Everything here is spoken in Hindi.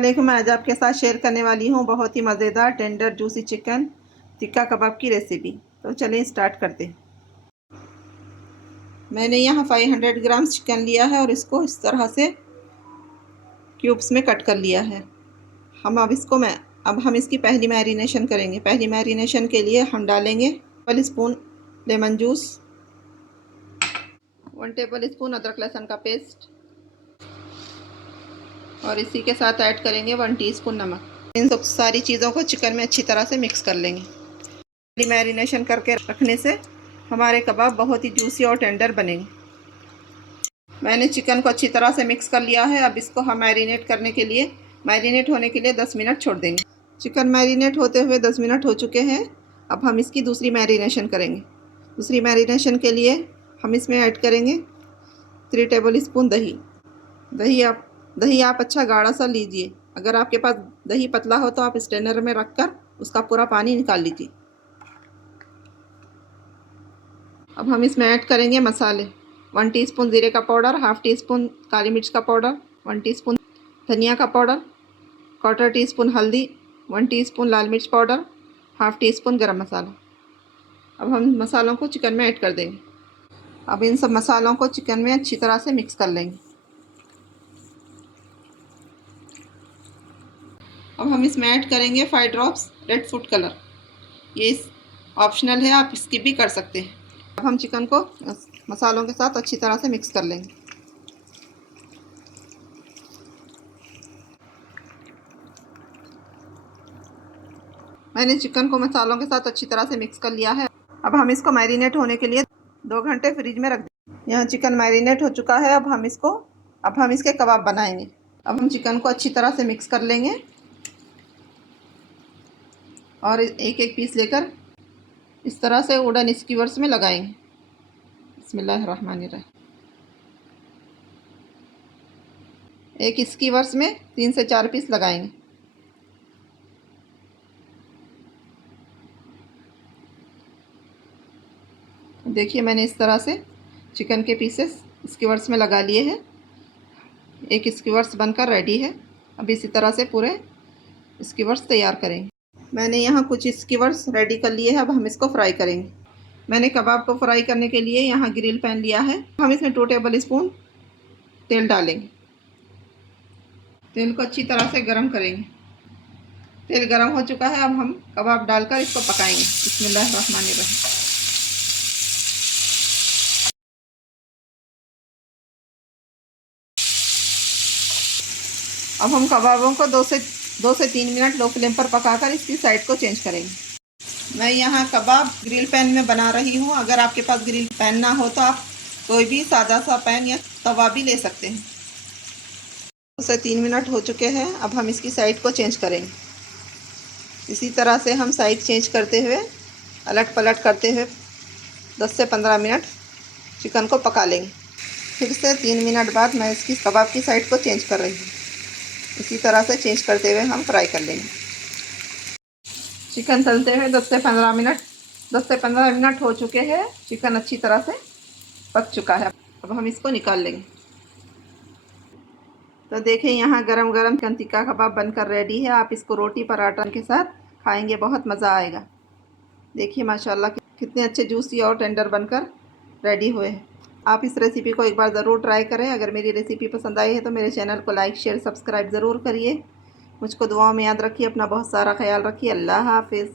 वालेकुम। मैं आज आपके साथ शेयर करने वाली हूँ बहुत ही मज़ेदार टेंडर जूसी चिकन टिक्का कबाब की रेसिपी। तो चलिए स्टार्ट करते हैं। मैंने यहाँ 500 ग्राम चिकन लिया है और इसको इस तरह से क्यूब्स में कट कर लिया है। अब हम इसकी पहली मैरिनेशन करेंगे। पहली मैरिनेशन के लिए हम डालेंगे 1 table spoon lemon juice, 1 table spoon अदरक लहसुन का पेस्ट और इसी के साथ ऐड करेंगे 1 टीस्पून नमक। इन सब सारी चीज़ों को चिकन में अच्छी तरह से मिक्स कर लेंगे। मैरिनेशन करके रखने से हमारे कबाब बहुत ही जूसी और टेंडर बनेंगे। मैंने चिकन को अच्छी तरह से मिक्स कर लिया है। अब इसको हम मैरिनेट होने के लिए 10 मिनट छोड़ देंगे। चिकन मैरिनेट होते हुए 10 मिनट हो चुके हैं। अब हम इसकी दूसरी मैरिनेशन करेंगे। दूसरी मैरिनेशन के लिए हम इसमें ऐड करेंगे 3 टेबल स्पून दही। दही आप अच्छा गाढ़ा सा लीजिए। अगर आपके पास दही पतला हो तो आप स्ट्रेनर में रखकर उसका पूरा पानी निकाल लीजिए। अब हम इसमें ऐड करेंगे मसाले। 1 टीस्पून ज़ीरे का पाउडर, हाफ़ टी स्पून काली मिर्च का पाउडर, 1 टीस्पून धनिया का पाउडर, 1/4 टीस्पून हल्दी, 1 टीस्पून लाल मिर्च पाउडर, हाफ़ टी स्पून गरम मसाला। अब हम मसालों को चिकन में ऐड कर देंगे। अब इन सब मसालों को चिकन में अच्छी तरह से मिक्स कर लेंगे। अब हम इसमें ऐड करेंगे 5 ड्रॉप्स रेड फूड कलर। ये ऑप्शनल है, आप स्किप भी कर सकते हैं। अब हम चिकन को मसालों के साथ अच्छी तरह से मिक्स कर लेंगे। मैंने चिकन को मसालों के साथ अच्छी तरह से मिक्स कर लिया है। अब हम इसको मैरिनेट होने के लिए 2 घंटे फ्रिज में रख दें। यहाँ चिकन मैरिनेट हो चुका है। अब हम इसके कबाब बनाएंगे। अब हम चिकन को अच्छी तरह से मिक्स कर लेंगे और एक एक पीस लेकर इस तरह से वुडन स्क्यूवर्स में लगाएंगे। बिस्मिल्लाहिर्रहमानिर्रहीम। एक स्क्यूवर्स में 3 से 4 पीस लगाएंगे। देखिए, मैंने इस तरह से चिकन के पीसेस स्क्यूवर्स में लगा लिए हैं। एक स्क्यूवर्स बनकर रेडी है। अब इसी तरह से पूरे स्क्यूवर्स तैयार करेंगे। मैंने यहाँ कुछ स्क्यूवर्स रेडी कर लिए हैं। अब हम इसको फ्राई करेंगे। मैंने कबाब को फ्राई करने के लिए यहाँ ग्रिल पैन लिया है। हम इसमें 2 टेबल स्पून तेल डालेंगे। तेल को अच्छी तरह से गरम करेंगे। तेल गरम हो चुका है। अब हम कबाब डालकर इसको पकाएंगे। बिस्मिल्लाहिर्रहमानिर्रहीम। अब हम कबाबों को 2 से 3 मिनट लो फ्लेम पर पकाकर इसकी साइड को चेंज करेंगे। मैं यहाँ कबाब ग्रिल पैन में बना रही हूँ। अगर आपके पास ग्रिल पैन ना हो तो आप कोई भी सादा सा पैन या तवा भी ले सकते हैं। 2 से 3 मिनट हो चुके हैं। अब हम इसकी साइड को चेंज करेंगे। इसी तरह से हम साइड चेंज करते हुए अलट पलट करते हुए 10 से 15 मिनट चिकन को पका लेंगे। फिर से 3 मिनट बाद मैं इसकी कबाब की साइड को चेंज कर रही हूँ। इसी तरह से चेंज करते हुए हम फ्राई कर लेंगे। चिकन तलते हुए 10 से 15 मिनट हो चुके हैं। चिकन अच्छी तरह से पक चुका है। अब हम इसको निकाल लेंगे। तो देखें, यहाँ गरम गरम चिकन टिक्का कबाब बनकर रेडी है। आप इसको रोटी पराठा के साथ खाएंगे, बहुत मज़ा आएगा। देखिए माशाल्लाह कितने अच्छे जूसी और टेंडर बनकर रेडी हुए हैं। आप इस रेसिपी को एक बार ज़रूर ट्राई करें। अगर मेरी रेसिपी पसंद आई है तो मेरे चैनल को लाइक शेयर सब्सक्राइब ज़रूर करिए। मुझको दुआओं में याद रखिए। अपना बहुत सारा ख्याल रखिए। अल्लाह हाफ़िज़।